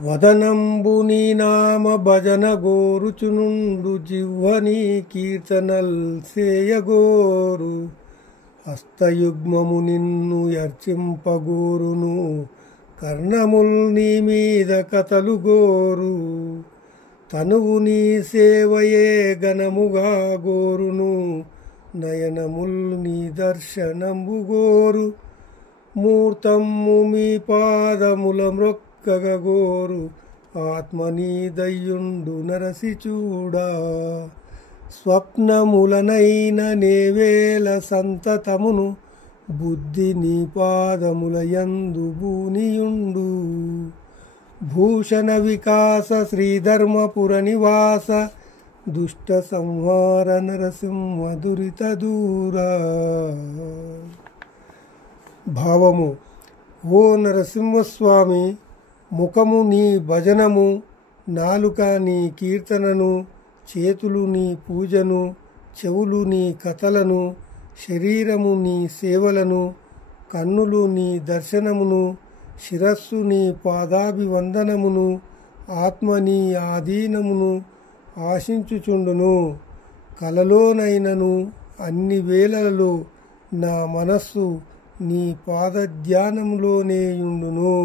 వదనంబు నీ నామ భజన గోరుచునుండు జిహ్వని కీర్తనల్ సేయగోరు హస్తయుగ్మము నిన్ను యర్చింపగోరును కర్ణముల్ నీ మీద కథలు గోరు తనువు నీ సేవయే గణముగా గోరును నయనముల్ నీ దర్శనంబు గోరు మూర్తమ్ము మీ పాదముల మ్రొక్కగోరు ఆత్మనీ దయ్యుండు నరసి చూడా స్వప్నములనైన నేవేల సంతతమును బుద్ధి నీ పాదముల యందు భూనియుండు భూషణ వికాస శ్రీధర్మపుర నివాస దుష్ట సంహార నరసింహ దురిత దూరా. భావము: ఓ నరసింహస్వామి, ముఖము నీ భజనము, నాలుక నీ కీర్తనను, చేతులు నీ పూజను, చెవులు నీ కథలను, శరీరము నీ సేవలను, కన్నులు నీ దర్శనమును, శిరస్సు నీ పాదాభివందనమును, ఆత్మ నీ ఆధీనమును ఆశించుచుండును. కలలోనైనను అన్ని వేళలలో నా మనస్సు నీ పాదధ్యానములోనేయుండును.